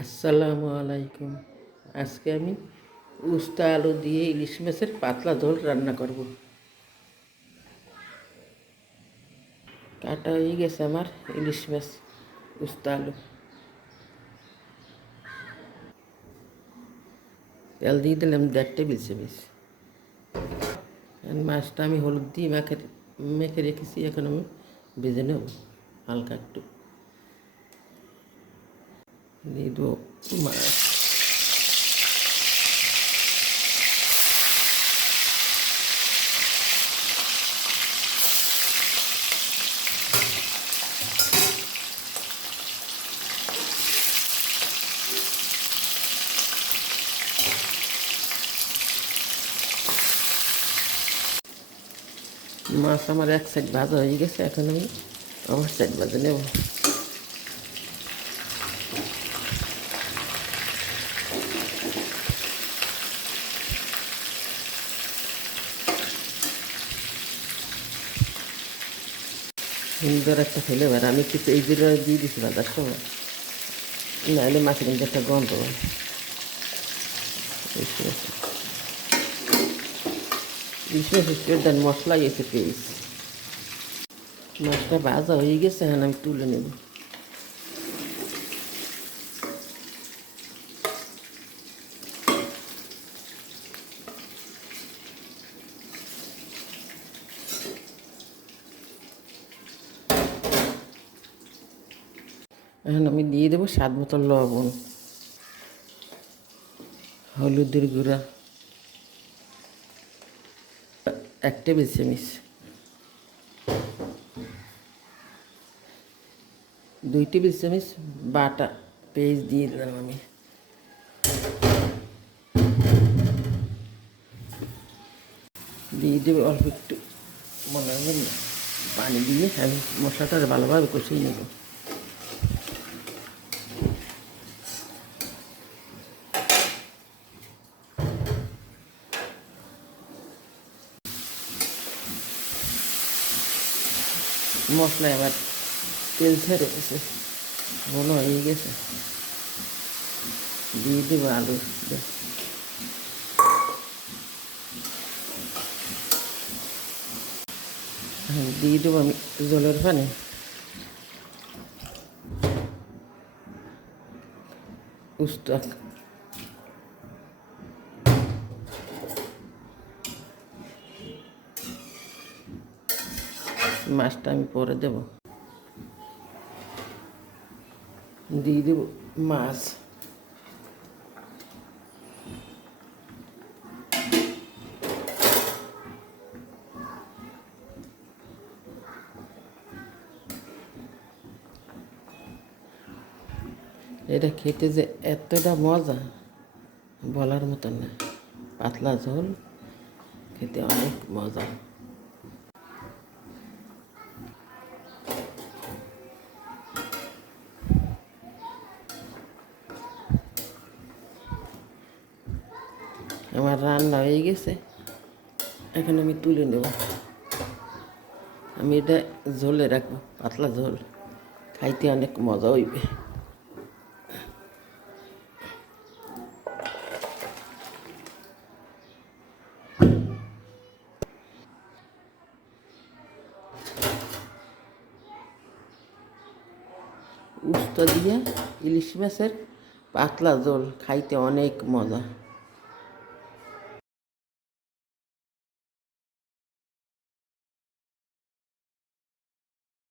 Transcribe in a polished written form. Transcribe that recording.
আসসালামু আলাইকুম। আজকে আমি উস্তা আলু দিয়ে ইলিশ মাছের পাতলা ঝোল রান্না করব। কাটা হয়ে গেছে আমার ইলিশ মাছ, উস্তা আলু। তেল দিয়ে দিলাম 1.5 টেবিল চামচ। মাছটা আমি হলুদ দিয়ে মেখে মেখে রেখেছি, এখন আমি ভেজে নেব হালকা একটু। দিয়ে দেবো মাছ। মাছ আমার এক সাইড ভাজা হয়ে গেছে, এখন আমি আমার সাইড ভাজে নেব। সুন্দর একটা ফ্লেভার, আমি একটু এই জিরা দিয়ে দিচ্ছি ভাজার সময়, নাহলে মাছের মধ্যে একটা গন্ধ হয়। ইলিশ মাছের দেন মশলা এসে পেয়েছি। মাছটা ভাজা হয়ে গেছে, এখন আমি তুলে নেব। এখন আমি দিয়ে দেবো স্বাদ মতো লবণ, হলুদের গুঁড়া 1 টেবিল চামচ, 2 টেবিল চামচ বাটা পেস্ট দিয়ে দিলাম আমি। দিয়ে দেবো অল্প একটু মনে হয় পানি দিয়ে আমি মশলাটা ভালোভাবে কষিয়ে নেব। মশলা এবার তেল ছেড়ে গেছে, ঘন হয়ে গেছে। দিয়ে দেবো আলু, দিয়ে দেবো আমি জলের পানি। উস্তা মাছটা আমি পরে দেব। দিয়ে দেব মাছ, এটা খেতে যে এতটা মজা বলার মতন না। পাতলা ঝোল খেতে অনেক মজা। আমার রান্না হয়ে গেছে, এখন আমি তুলে নেব। আমি এটা ঝোলে রাখবো, পাতলা ঝোল, খাইতে অনেক মজা হইবে। উস্তা দিয়ে ইলিশ মাছের পাতলা ঝোল খাইতে অনেক মজা।